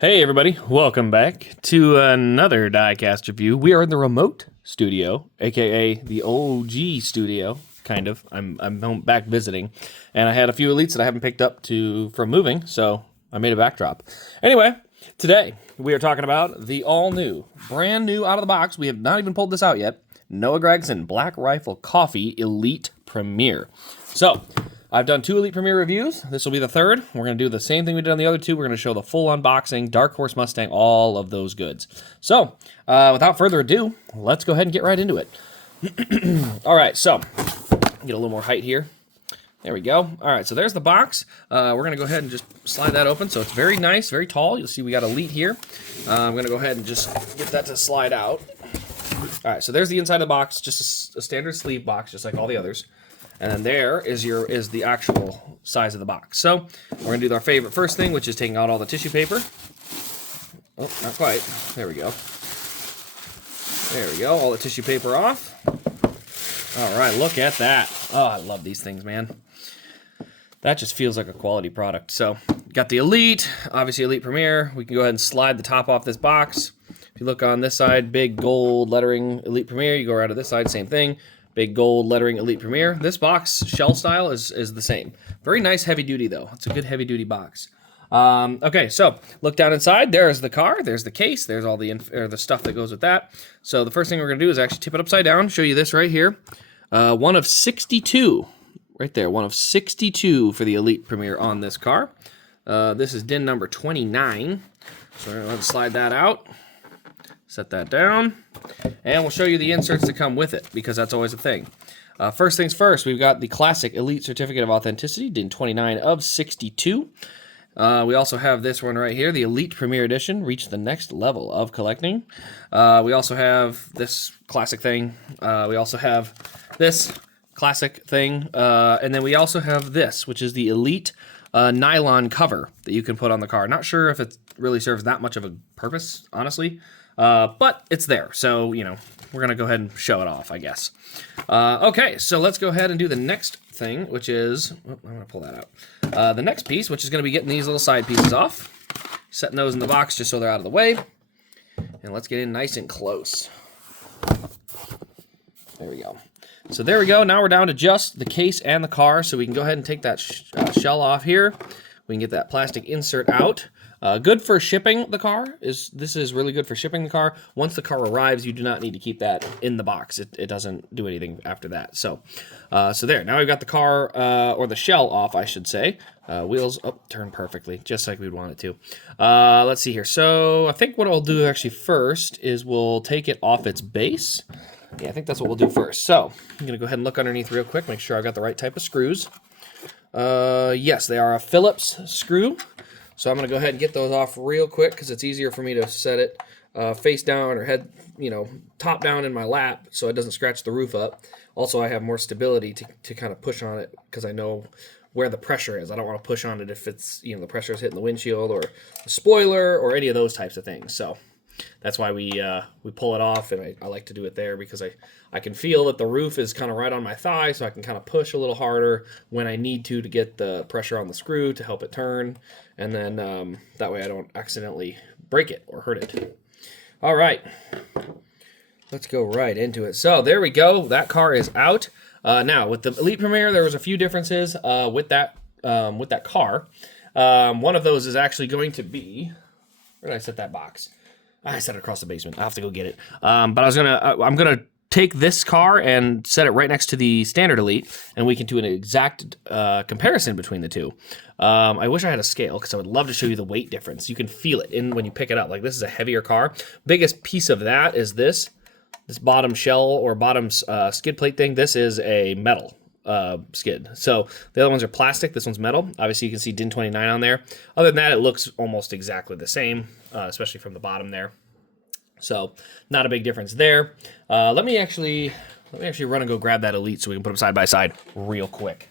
Hey everybody, welcome back to another diecast review. We are in the remote studio, aka the OG studio, kind of. I'm home back visiting, and I had a few elites that I haven't picked up from moving, so I made a backdrop. Anyway, today we are talking about the all-new, brand new out of the box. We have not even pulled this out yet. Noah Gragson Black Rifle Coffee Elite Premier. So, I've done 2 Elite Premier reviews. This will be the 3rd. We're going to do the same thing we did on the other 2. We're going to show the full unboxing, Dark Horse Mustang, all of those goods. So, without further ado, let's go ahead and get right into it. All right, so, get a little more height here. There we go. All right, so there's the box. We're going to go ahead and just slide that open. So it's very nice, very tall. You'll see we got Elite here. I'm going to go ahead and just get that to slide out. All right, so there's the inside of the box, just a standard sleeve box, just like all the others. And then there is the actual size of the box. So we're going to do our favorite first thing, which is taking out all the tissue paper. Oh, not quite. There we go. There we go. All the tissue paper off. All right, look at that. Oh, I love these things, man. That just feels like a quality product. So got the Elite, obviously Elite Premier. We can go ahead and slide the top off this box. If you look on this side, big gold lettering Elite Premier. You go around to this side, same thing. Big gold lettering Elite Premier. This box, shell style, is the same. Very nice heavy duty, though. It's a good heavy duty box. Okay, so look down inside. There's the car. There's the case. There's all the stuff that goes with that. So the first thing we're going to do is actually tip it upside down. Show you this right here. One of 62. Right there. One of 62 for the Elite Premier on this car. This is DIN number 29. So we're going to go ahead and slide that out. Set that down, and we'll show you the inserts that come with it, because that's always a thing. First things first, we've got the classic Elite Certificate of Authenticity, DIN 29 of 62. We also have this one right here, the Elite Premier Edition, Reach the Next Level of Collecting. We also have this classic thing. We also have this classic thing. And then we also have this, which is the Elite nylon cover that you can put on the car. Not sure if it really serves that much of a purpose, honestly. But it's there, so, you know, we're going to go ahead and show it off, I guess. Okay, so let's go ahead and do the next thing, which is... Oh, I'm going to pull that out. The next piece, which is going to be getting these little side pieces off. Setting those in the box just so they're out of the way. And let's get in nice and close. There we go. So there we go. Now we're down to just the case and the car, so we can go ahead and take that shell off here. We can get that plastic insert out. Good for shipping the car. This is really good for shipping the car. Once the car arrives, you do not need to keep that in the box. It doesn't do anything after that. So there. Now we've got the car, or the shell off, I should say. Wheels, turn perfectly, just like we'd want it to. Let's see here. So I think what I'll do actually first is we'll take it off its base. Yeah, I think that's what we'll do first. So I'm going to go ahead and look underneath real quick, make sure I've got the right type of screws. Yes, they are a Phillips screw. So I'm going to go ahead and get those off real quick, because it's easier for me to set it face down or head, top down in my lap so it doesn't scratch the roof up. Also, I have more stability to kind of push on it, because I know where the pressure is. I don't want to push on it if it's, the pressure is hitting the windshield or the spoiler or any of those types of things. So that's why we pull it off, and I like to do it there, because I can feel that the roof is kind of right on my thigh, so I can kind of push a little harder when I need to get the pressure on the screw to help it turn, and then that way I don't accidentally break it or hurt it. All right, let's go right into it. So there we go. That car is out. Now with the Elite Premier, there was a few differences with that car. One of those is actually going to be, where did I set that box? I set it across the basement. I'll have to go get it. But I'm gonna take this car and set it right next to the standard Elite, and we can do an exact comparison between the two. I wish I had a scale, because I would love to show you the weight difference. You can feel it when you pick it up. Like, this is a heavier car. Biggest piece of that is this bottom shell or bottom skid plate thing. This is a metal skid. So the other ones are plastic. This one's metal. Obviously, you can see DIN 29 on there. Other than that, it looks almost exactly the same, especially from the bottom there. So not a big difference there. Let me actually run and go grab that Elite so we can put them side by side real quick.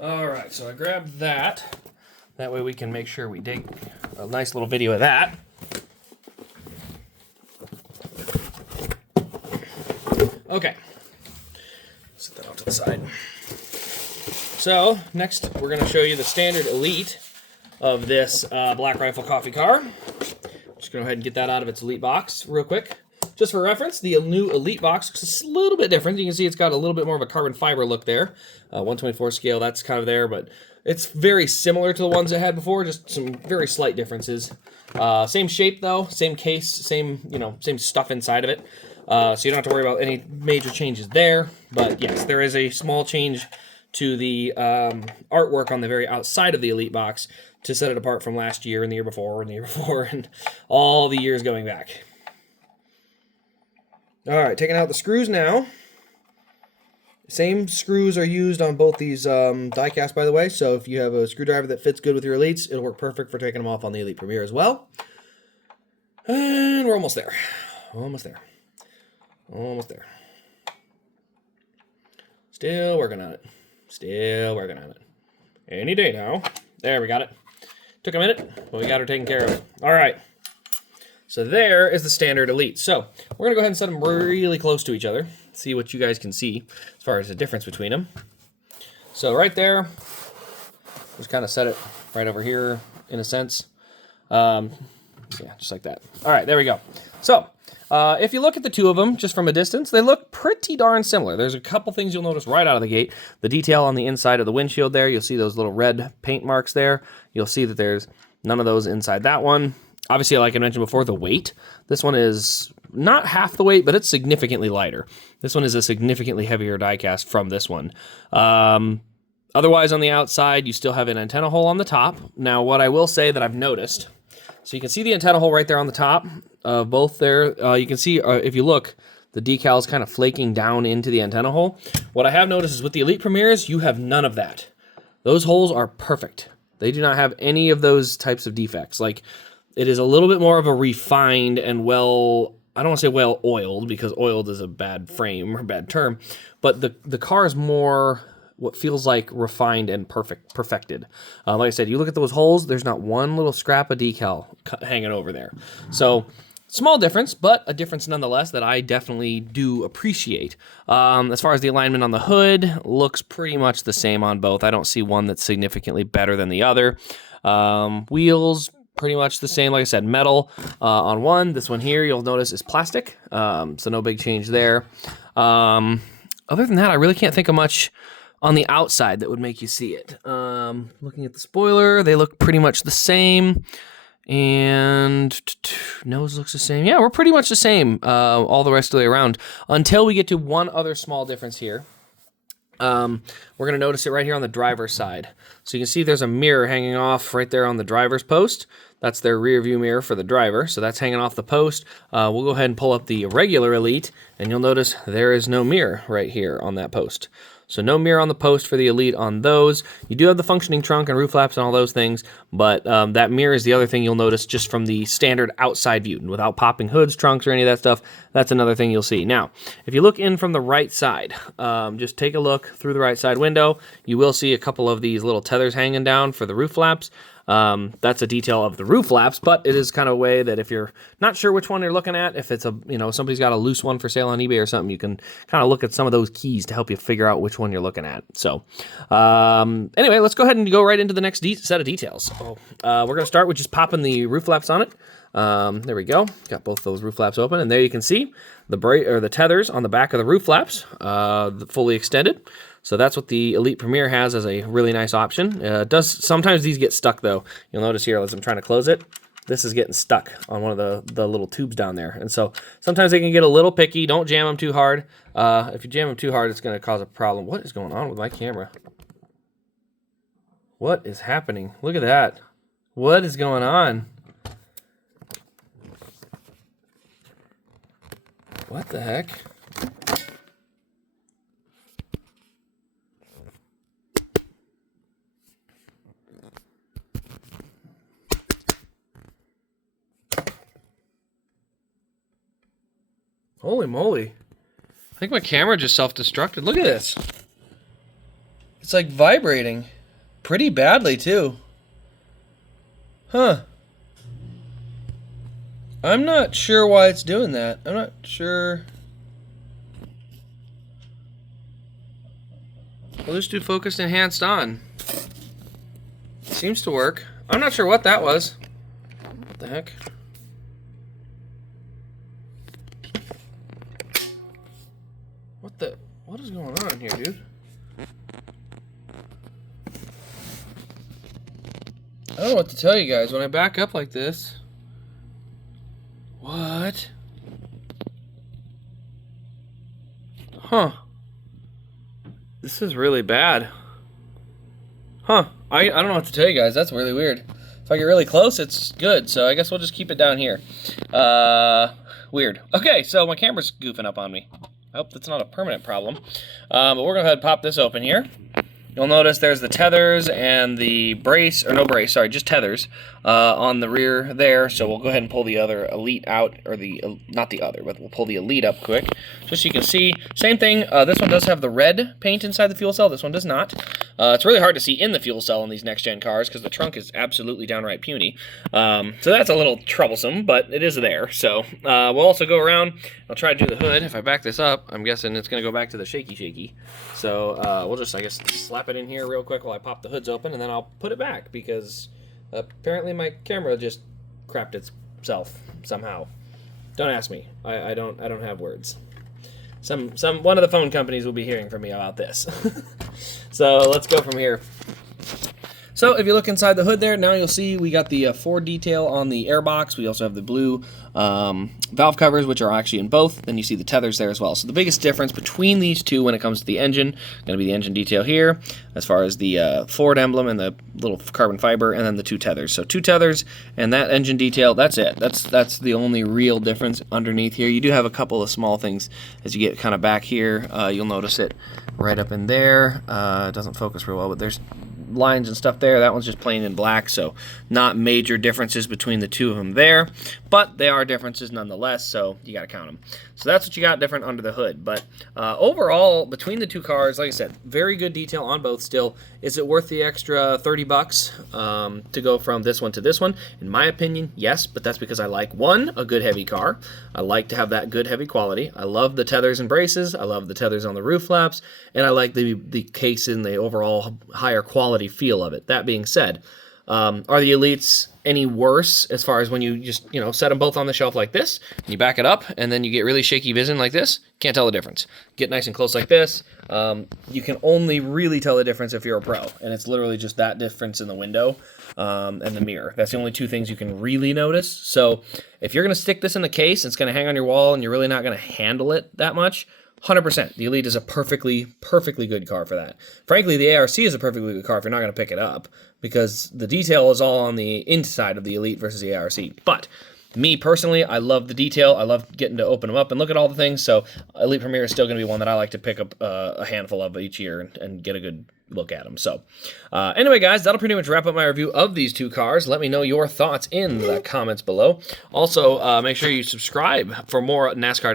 All right, so I grabbed that. That way we can make sure we take a nice little video of that. Okay. Set that off to the side. So, next we're going to show you the standard Elite of this Black Rifle coffee car. Just go ahead and get that out of its Elite box real quick. Just for reference, the new Elite box looks a little bit different. You can see it's got a little bit more of a carbon fiber look there. 124 scale, that's kind of there, but it's very similar to the ones it had before, just some very slight differences. Same shape though, same case, same stuff inside of it. So you don't have to worry about any major changes there. But yes, there is a small change to the artwork on the very outside of the Elite box to set it apart from last year and the year before and the year before and all the years going back. All right, taking out the screws now. Same screws are used on both these die casts, by the way. So if you have a screwdriver that fits good with your Elites, it'll work perfect for taking them off on the Elite Premier as well. And we're almost there. Almost there. Almost there. Still working on it. Still working on it. Any day now. There, we got it. Took a minute, but we got her taken care of. All right. So there is the standard Elite. So we're going to go ahead and set them really close to each other. See what you guys can see as far as the difference between them. So right there, just kind of set it right over here in a sense. Yeah, just like that. All right, there we go. So if you look at the two of them just from a distance, they look pretty darn similar. There's a couple things you'll notice right out of the gate. The detail on the inside of the windshield there, you'll see those little red paint marks there. You'll see that there's none of those inside that one. Obviously, like I mentioned before, the weight. This one is not half the weight, but it's significantly lighter. This one is a significantly heavier die cast from this one. Otherwise, on the outside, you still have an antenna hole on the top. Now, what I will say that I've noticed, so you can see the antenna hole right there on the top of both there. You can see, if you look, the decal is kind of flaking down into the antenna hole. What I have noticed is with the Elite Premiers, you have none of that. Those holes are perfect. They do not have any of those types of defects. Like, it is a little bit more of a refined and well, I don't want to say well oiled because oiled is a bad frame or bad term, but the car is more what feels like refined and perfected. Like I said, you look at those holes, there's not one little scrap of decal hanging over there. So small difference, but a difference nonetheless that I definitely do appreciate. As far as the alignment on the hood, looks pretty much the same on both. I don't see one that's significantly better than the other. Wheels, pretty much the same. Like I said, metal on one. This one here, you'll notice, is plastic. So no big change there. Other than that, I really can't think of much on the outside that would make you see it. Looking at the spoiler, they look pretty much the same. And nose looks the same. Yeah, we're pretty much the same all the rest of the way around until we get to one other small difference here. We're going to notice it right here on the driver's side. So you can see there's a mirror hanging off right there on the driver's post. That's their rear view mirror for the driver. So that's hanging off the post. We'll go ahead and pull up the regular Elite, and you'll notice there is no mirror right here on that post. So no mirror on the post for the Elite on those. You do have the functioning trunk and roof flaps and all those things, but that mirror is the other thing you'll notice just from the standard outside view. And without popping hoods, trunks, or any of that stuff, that's another thing you'll see. Now, if you look in from the right side, just take a look through the right side window, you will see a couple of these little tethers hanging down for the roof flaps. That's a detail of the roof flaps, but it is kind of a way that if you're not sure which one you're looking at, if it's somebody's got a loose one for sale on eBay or something, you can kind of look at some of those keys to help you figure out which one you're looking at. So, anyway, let's go ahead and go right into the next set of details. So, we're going to start with just popping the roof flaps on it. There we go. Got both those roof flaps open, and there you can see the tethers on the back of the roof flaps, fully extended. So that's what the Elite Premier has as a really nice option. Sometimes these get stuck though. You'll notice here as I'm trying to close it, this is getting stuck on one of the little tubes down there. And so sometimes they can get a little picky. Don't jam them too hard. If you jam them too hard, it's going to cause a problem. What is going on with my camera? What is happening? Look at that. What is going on? What the heck? Holy moly. I think my camera just self-destructed. Look at this. It's like vibrating. Pretty badly, too. Huh. I'm not sure why it's doing that. I'm not sure. We'll just do focused enhanced on. Seems to work. I'm not sure what that was. What the heck? What is going on here, dude? I don't know what to tell you guys. When I back up like this... What? Huh. This is really bad. Huh. I don't know what to tell you guys. That's really weird. If I get really close, it's good. So I guess we'll just keep it down here. Weird. Okay, so my camera's goofing up on me. I hope that's not a permanent problem. But we're going to go ahead and pop this open here. You'll notice there's the tethers and the brace, or no brace, sorry, just tethers on the rear there. So we'll go ahead and pull the other Elite out, or not the other, but we'll pull the Elite up quick. Just so you can see, same thing, this one does have the red paint inside the fuel cell, this one does not. It's really hard to see in the fuel cell in these next-gen cars because the trunk is absolutely downright puny. So that's a little troublesome, but it is there. So we'll also go around, I'll try to do the hood. If I back this up, I'm guessing it's going to go back to the shaky. So we'll just, I guess, slap it in here real quick while I pop the hoods open, and then I'll put it back because apparently my camera just crapped itself somehow. Don't ask me. I don't have words. One of the phone companies will be hearing from me about this. So let's go from here. So if you look inside the hood there, now you'll see we got the Ford detail on the airbox. We also have the blue valve covers, which are actually in both. Then you see the tethers there as well. So the biggest difference between these two when it comes to the engine, going to be the engine detail here, as far as the Ford emblem and the little carbon fiber, and then the two tethers. So two tethers and that engine detail, that's it. That's the only real difference underneath here. You do have a couple of small things as you get kind of back here. You'll notice it right up in there. It doesn't focus real well, but there's lines and stuff there. That one's just plain in black, so not major differences between the two of them there, but they are differences nonetheless, so you got to count them. So that's what you got different under the hood. But overall, between the two cars, like I said, very good detail on both still. Is it worth the extra 30 bucks to go from this one to this one? In my opinion, yes, but that's because I like, one, a good heavy car. I like to have that good heavy quality. I love the tethers and braces. I love the tethers on the roof flaps, and I like the case and the overall higher quality feel of it. That being said, are the Elites any worse as far as when you just, set them both on the shelf like this, and you back it up, and then you get really shaky vision like this? Can't tell the difference. Get nice and close like this. You can only really tell the difference if you're a pro, and it's literally just that difference in the window and the mirror. That's the only two things you can really notice. So if you're going to stick this in the case, it's going to hang on your wall, and you're really not going to handle it that much, 100%. The Elite is a perfectly good car for that. Frankly, the ARC is a perfectly good car if you're not going to pick it up, because the detail is all on the inside of the Elite versus the ARC. But me personally, I love the detail. I love getting to open them up and look at all the things. So Elite Premier is still going to be one that I like to pick up a handful of each year and get a good look at them. So anyway, guys, that'll pretty much wrap up my review of these two cars. Let me know your thoughts in the comments below. Also, make sure you subscribe for more NASCAR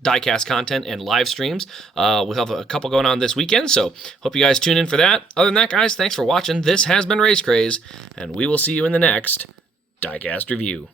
diecast content and live streams. We'll have a couple going on this weekend, so hope you guys tune in for that. Other than that, guys, thanks for watching. This has been Race Craze, and we will see you in the next diecast review.